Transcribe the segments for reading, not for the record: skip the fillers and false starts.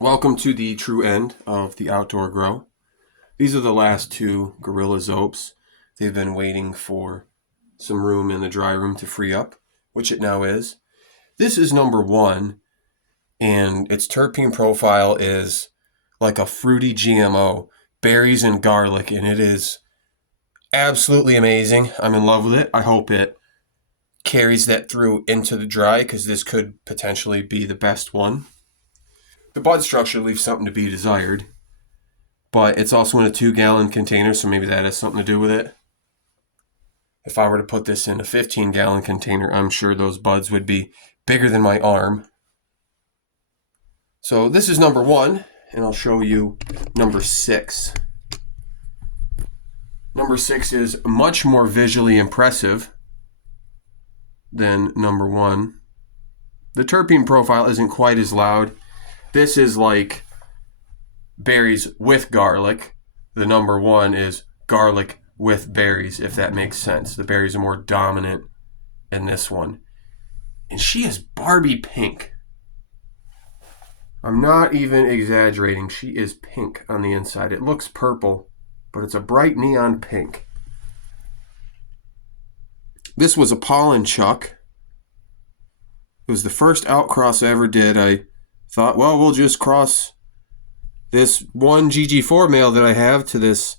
Welcome to the true end of the outdoor grow. These are the last two Gorilla Zoaps. They've been waiting for some room in the dry room to free up, which it now is. This is number one, and its terpene profile is like a fruity GMO, berries and garlic, and it is absolutely amazing. I'm in love with it. I hope it carries that through into the dry because this could potentially be the best one. The bud structure leaves something to be desired, but it's also in a 2-gallon container, so maybe that has something to do with it. If I were to put this in a 15-gallon container, I'm sure those buds would be bigger than my arm. So this is number one, and I'll show you number 6. Number 6 is much more visually impressive than number 1. The terpene profile isn't quite as loud. This is like berries with garlic. The number 1 is garlic with berries, if that makes sense. The berries are more dominant in this one. And she is Barbie pink. I'm not even exaggerating. She is pink on the inside. It looks purple, but it's a bright neon pink. This was a pollen chuck. It was the first outcross I ever did. I thought, well, we'll just cross this one GG4 male that I have to this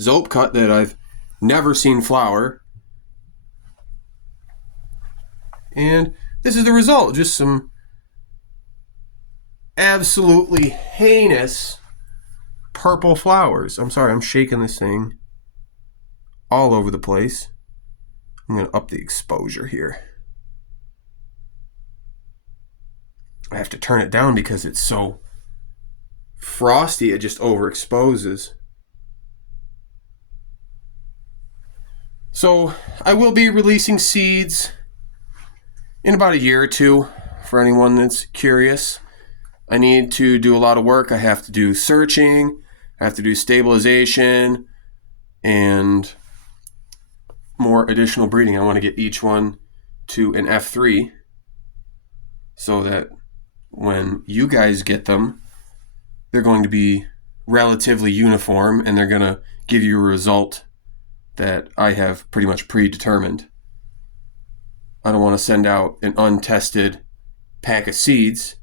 Zoap cut that I've never seen flower. And this is the result. Just some absolutely heinous purple flowers. I'm sorry, I'm shaking this thing all over the place. I'm going to up the exposure here. I have to turn it down because it's so frosty, it just overexposes. So I will be releasing seeds in about a year or two for anyone that's curious. I need to do a lot of work. I have to do searching, I have to do stabilization, and more additional breeding. I want to get each one to an F3 so that when you guys get them, they're going to be relatively uniform and they're going to give you a result that I have pretty much predetermined. I don't want to send out an untested pack of seeds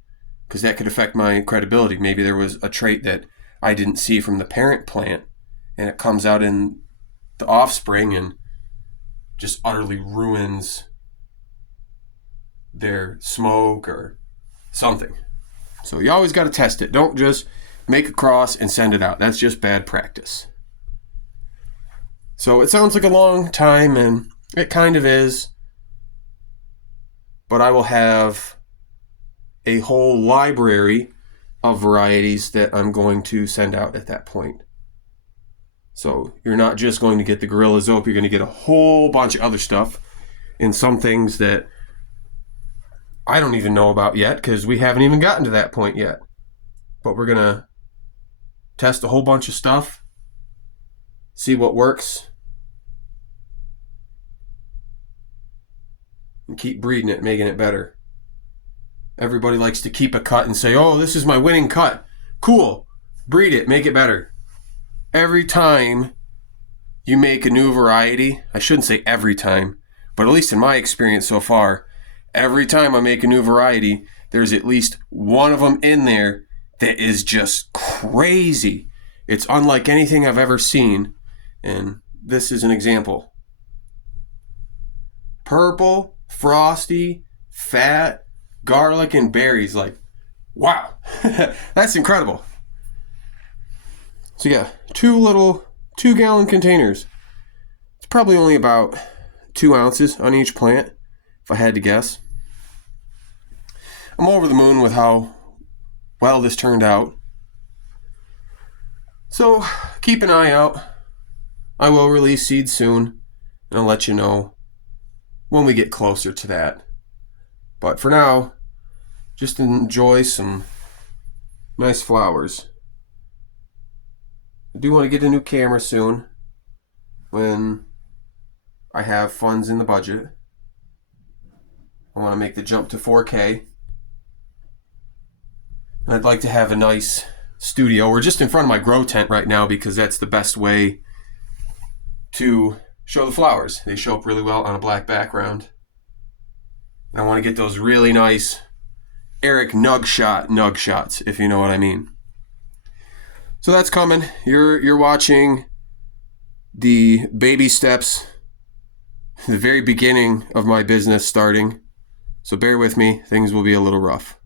because that could affect my credibility. Maybe there was a trait that I didn't see from the parent plant and it comes out in the offspring and just utterly ruins their smoke or something. So you always got to test it. Don't just make a cross and send it out. That's just bad practice. So it sounds like a long time, and it kind of is. But I will have a whole library of varieties that I'm going to send out at that point. So you're not just going to get the Gorilla Zoap, you're going to get a whole bunch of other stuff, and some things that I don't even know about yet because we haven't even gotten to that point yet. But we're going to test a whole bunch of stuff, see what works, and keep breeding it, making it better. Everybody likes to keep a cut and say, oh, this is my winning cut. Cool. Breed it, make it better. Every time you make a new variety, I shouldn't say every time, but at least in my experience so far, every time I make a new variety, there's at least one of them in there that is just crazy. It's unlike anything I've ever seen, and this is an example. Purple, frosty, fat, garlic, and berries. Like, wow. That's incredible. So yeah, 2-gallon containers. It's probably only about 2 ounces on each plant, if I had to guess. I'm over the moon with how well this turned out. So keep an eye out. I will release seeds soon, and I'll let you know when we get closer to that. But for now, just enjoy some nice flowers. I do want to get a new camera soon when I have funds in the budget. I want to make the jump to 4K. I'd like to have a nice studio. We're just in front of my grow tent right now because that's the best way to show the flowers. They show up really well on a black background. And I want to get those really nice Eric nug shots, if you know what I mean. So that's coming. You're watching the baby steps, the very beginning of my business starting. So bear with me, things will be a little rough.